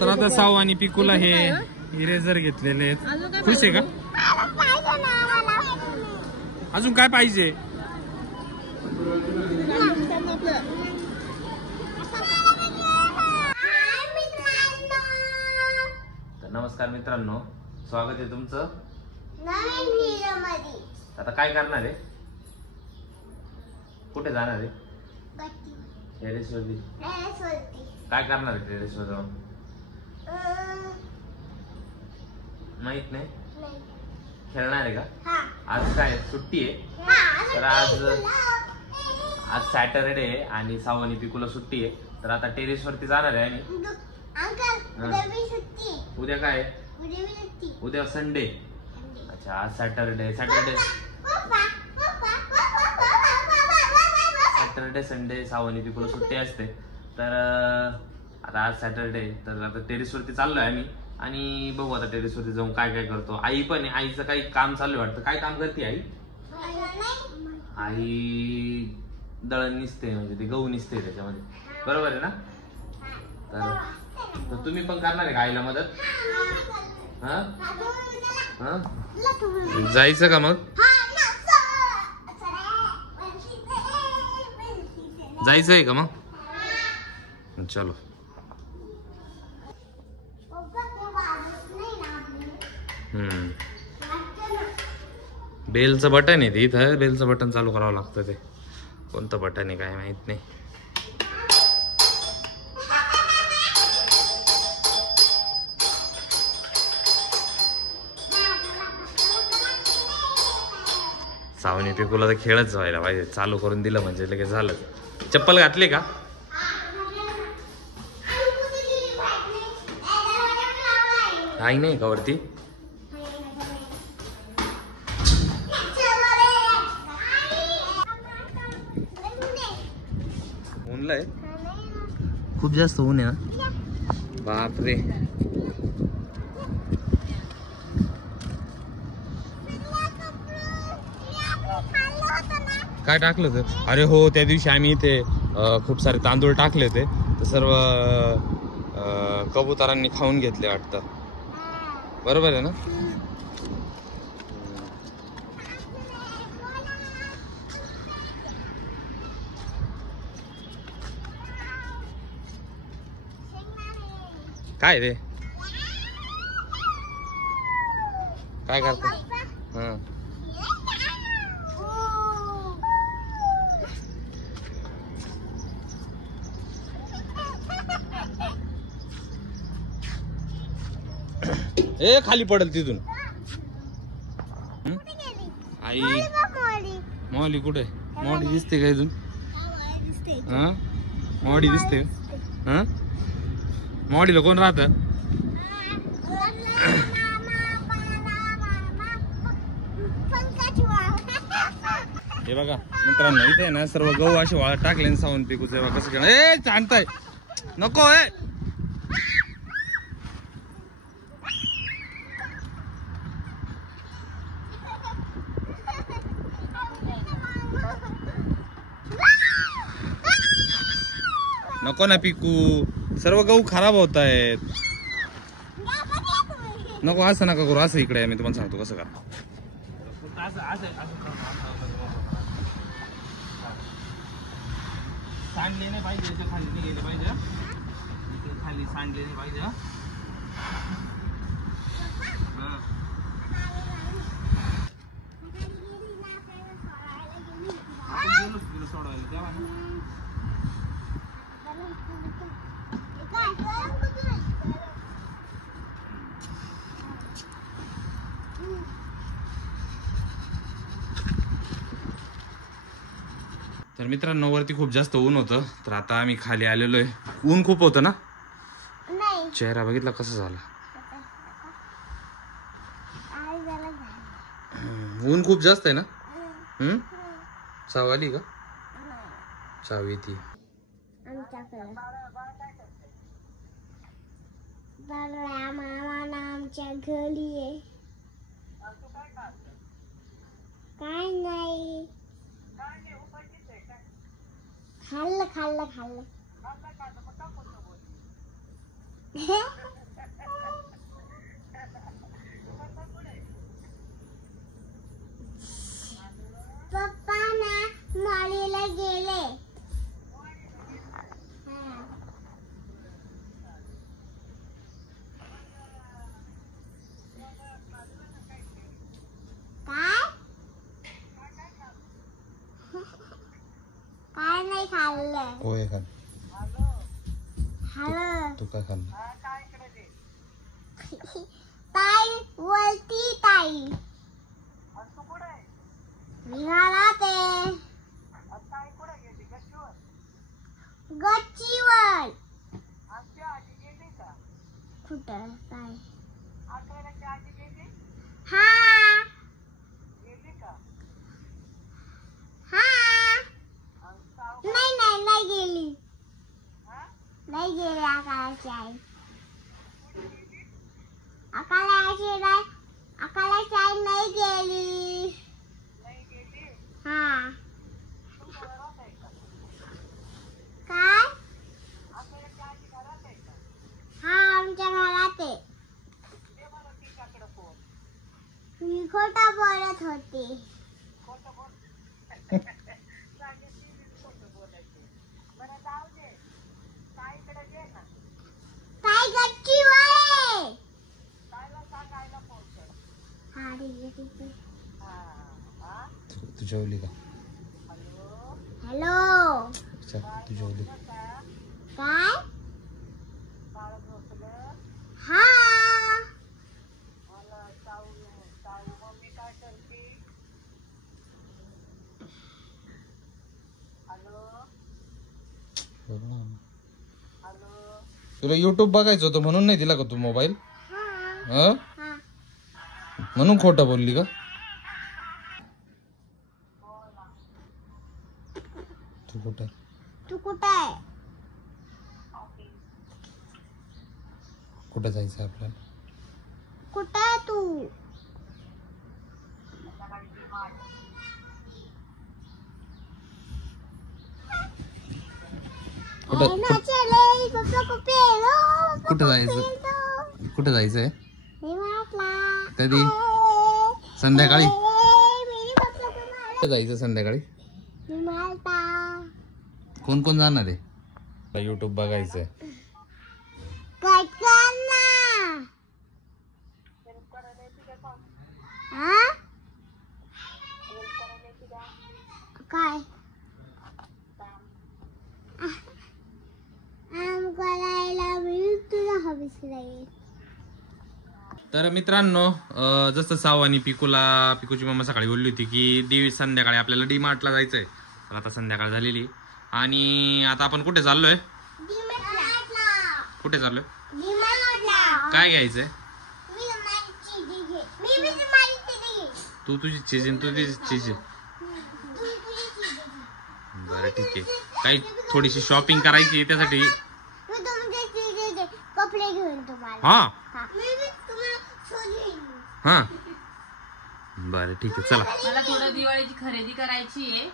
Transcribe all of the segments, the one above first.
तर आता साव आणि पिकूला हे इरेजर घेतलेले आहेत. खुश आहे का? अजून काय पाहिजे? नमस्कार मित्रांनो, स्वागत आहे तुमचं नवीन व्हिडिओमध्ये. आता काय करणार आहे? कुठे जाणार आहे? टेरेसवरती. काय करणार आहे टेरेसवर जाऊन? माहित नाही. खेळणार आहे का? आज काय सुट्टी आहे? तर आज सॅटरडे आहे आणि साव आणि पिकूला सुट्टी आहे. तर आता टेरेसवरती जाणार आहे आम्ही. उद्या काय? उद्या संडे. अच्छा, आज सॅटरडे संडे साव आणि पिकूला सुट्टी असते. तर आता आज सॅटरडे, तर आता टेरेसवरती चाललोय आम्ही आणि बघू आता टेरेसवरती जाऊन काय काय करतो. आई पण आहे, आईचं काही काम चालू आहे वाटतं. काय काम करते आई? आई दळण निसते, म्हणजे ते गहू निसते त्याच्यामध्ये, बरोबर आहे ना? तर तुम्ही पण करणार आहे का आईला मदत? जायचं का मग? जायचं आहे का मग? चलो. बेलचं बटन आहे ते इथं. बेलचं बटन चालू करावं लागतं. ते कोणतं बटन आहे काय माहित नाही. सावनी पिकूला तर खेळच व्हायला पाहिजे. चालू करून दिलं म्हणजे लगेच झालं. चप्पल घातले का? आई नाही का वरती? ऊनला आहे, खूप जास्त ऊन आहे ना. बापरे. काय टाकलं होतं? अरे हो, त्या दिवशी आम्ही इथे खूप सारे तांदूळ टाकले होते. तर सर्व कबुतरांनी खाऊन घेतले वाटतं. बरोबर आहे ना? काय रे, काय करतो? ए खाली पडेल तिथून. आई मॉली कुठे? मॉडी दिसते का इथून? मॉडी दिसते का? मॉडीला कोण राहत? हे बघा मित्रांनो, इथे ना सर्व गहू असे वाळत टाकले. सावून पिकूच कसं केलं? ए सांगताय नको. नको ना पिकू, सर्व गहू खराब होत आहेत. नको, असं नका करू. असं इकडे मी तुम्हाला सांगतो कसं करा. सांडले नाही पाहिजे, खाली नाही गेले पाहिजे. खाली सांडले नाही पाहिजे. सोडवायला तेव्हा तर मित्रांनो, वरती खूप जास्त ऊन होतं. तर आता आम्ही खाली आलेलो आहे. ऊन खूप होतं ना. चेहरा बघितला कसा झाला? ऊन खूप जास्त आहे ना. चाव आली का? चाव येते. आमच्या घरी आहे. काय नाही, खाल्लं खाल्लं खाल्लं पोहे खाल. तू काय खाल? ताई वरती ताई घरात गच्चीवर कुठं काय हा हा नाही नाही नाही गेली नाही गेली आकाशाची आई आकाशाची आई नाही गेली हा काय हा आमच्या घरात आहे मी खोटा बोलत होते काय गच्चीवर आहे हा ठीक आहे तू जेवली का? हॅलो चल तू जेवली? काय हा तुला युट्यूब बघायचं होतं म्हणून नाही दिला का तू मोबाईल? हा म्हणून खोटं बोलली का? तू कुठं आहे कुठं जायचं आपल्याला? कुठं आहे तू कुठं जायचं? कुठं जायचंय? कधी? संध्याकाळी? कुठं जायचं संध्याकाळी? कोण कोण जाणार आहे? युट्यूब बघायचंय. काय करणार काय आम करायला मी तुला हवीच नाही. तर मित्रांनो, जसं साव आणि पिकूची मम्मा सकाळी बोलली होती की संध्याकाळी आपल्याला डी मार्टला जायचंय. तर आता संध्याकाळ झालेली आणि आता आपण कुठे चाललोय? कुठे चाललोय? काय घ्यायचंय? तू तुझी चीज तू तुझी चीज. बरं ठीक आहे. काही थोडीशी शॉपिंग करायची त्यासाठी. कपडे घेऊन तुम्हाला. हा हा बरं ठीक आहे चला. मला थोडं दिवाळीची खरेदी करायची आहे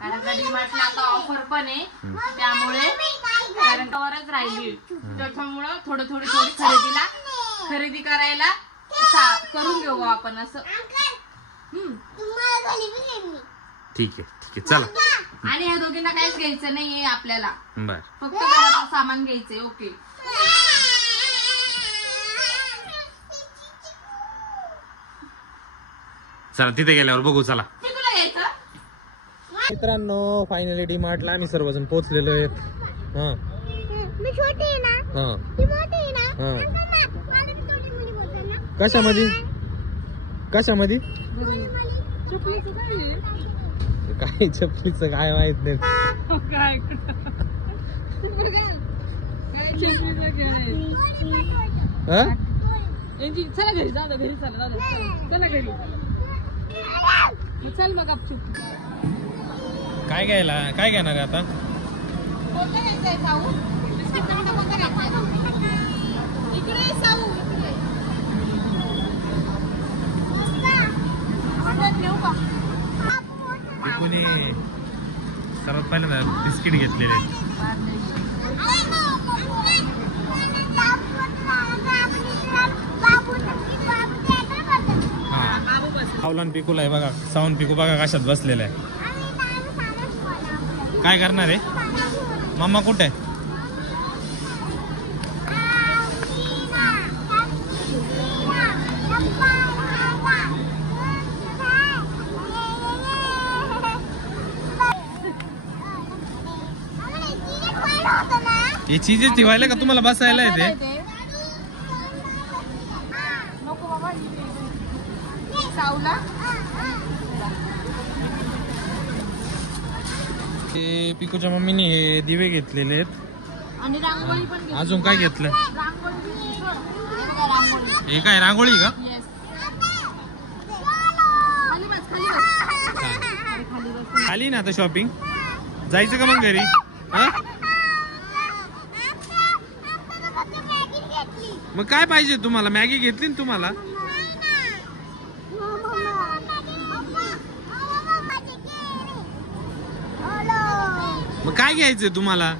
कारण का डीमार्टला आता ऑफर पण आहे त्यामुळे कारण कवरच राहिली त्याच्यामुळं थोडी खरेदी करायला करून घेऊ आपण असं. ठीक आहे चला. आणि ह्या दोघींना काहीच घ्यायचं नाहीये आपल्याला. बर फक्त घराचं सामान घ्यायचंय. ओके चला तिथे गेल्यावर बघू. चला ते तुला घ्यायचं. मित्रांनो, फायनली डी मार्टला आम्ही सर्वजण पोहोचलेलो आहेत. हा मी छोटी आहे ना. हा ती मोठी आहे ना. हा कशामध्ये काय चपलीचं काय माहित नाही. चला घरी चला घरी चल मग गपचूप. काय घेणार आहे आता? कोणतं घ्यायचंय साऊ? बिस्किट कोणतं घ्यायचंय? इकडे साऊ इकडे. नेऊ का? कोणी सर्वात पहिल्यांदा बिस्किट घेतलेले. सावलान पिकूला आहे बघा. सावून पिकू बघा कशात बसलेला आहे. काय करणार आहे? मम्मा कुठे आहे? हे चीजेस ठेवायला का तुम्हाला बसायला येते? नको बाबा सावला. ते पिकूच्या मम्मीने हे दिवे घेतलेले आहेत. आणि रांगोळी पण घेतली. अजून काय घेतलं? रांगोळी. हे बघा रांगोळी. हे काय रांगोळी का? येस. खाली बस खाली बस. अरे खाली बस. आली ना आता शॉपिंग, जायचं का मग घरी? हा? मग काय पाहिजे तुम्हाला? मॅगी घेतली ना तुम्हाला? मग काय घ्यायचंय तुम्हाला?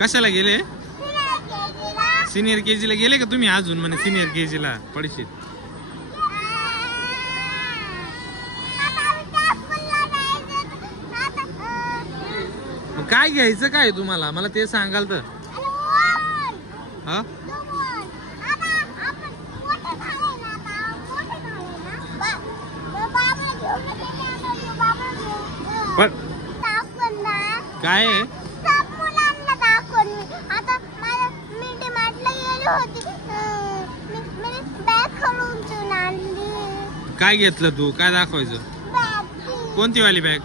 कशाला गेले? सिनियर केजी ला गेले का तुम्ही अजून? म्हणे सिनियर केजी ला पडशील. मग काय घ्यायचं काय तुम्हाला? मला ते सांगाल तर. हा? पण काय आहे? काय घेतलं तू? काय दाखवायचं? कोणती वाली बॅग?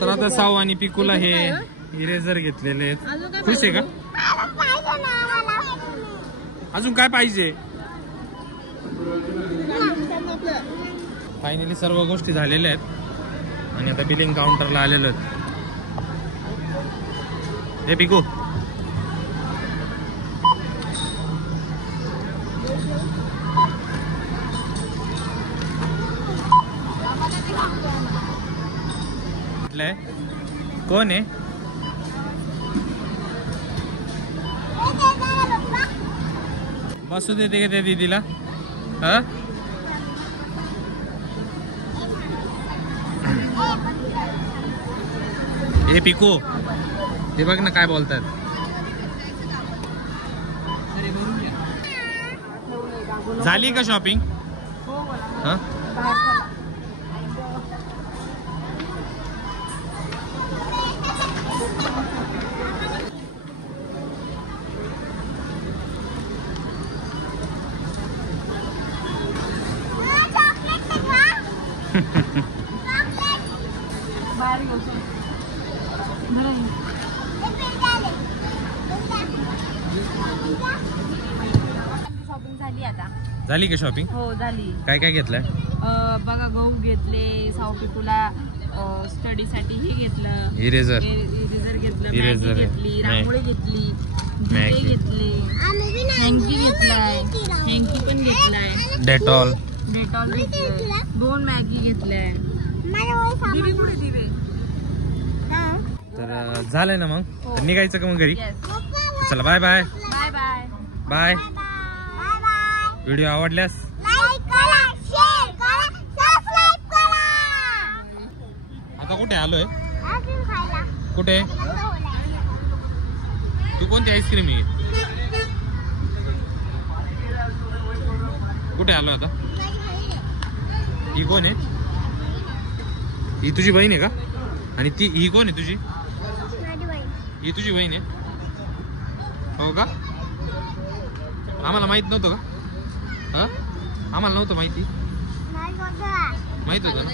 तर आता साऊ आणि पिकूला हे इरेझर घेतलेले आहेत. खुश आहे का? अजून काय पाहिजे? फायनली सर्व गोष्टी झालेल्या आहेत आणि आता बिलिंग काउंटरला आलेलो आहेत. हे पिकू, कोण आहे? बसू देते का त्या दीदीला? हा? हे पिकू, हे बघ ना काय बोलतात. झाली का शॉपिंग? हा? शॉपिंग झाली आता. झाली का शॉपिंग? हो झाली. काय काय घेतलंय? बघा गहू घेतले, साऊ पिकूला स्टडी साठी हे घेतलं, इरेझर इरेझर घेतलं, इरेझर मॅगी घेतली, रांगोळी घेतली, दिवे घेतले, हँकी घेतलाय, हँकी पण घेतलाय, डेटॉल घेतलंय, 2 मॅगी घेतलाय. दिवे कुठे दिवे? तर झालंय ना मग? हो. तर निघायचं का मग घरी? येस. चला bye bye. Bye bye. Bye. Video आवडल्यास आता कुठे आलोय? कुठे? तू कोणती आईस्क्रीम आहे? कुठे आलो आता? ही कोण आहे? ही तुझी बहीण आहे का? आणि ती ही कोण आहे तुझी? ही तुझी बहीण आहे? हो का? आम्हाला माहित नव्हतं का? हा? आम्हाला नव्हतं माहिती. माहित होतं ना?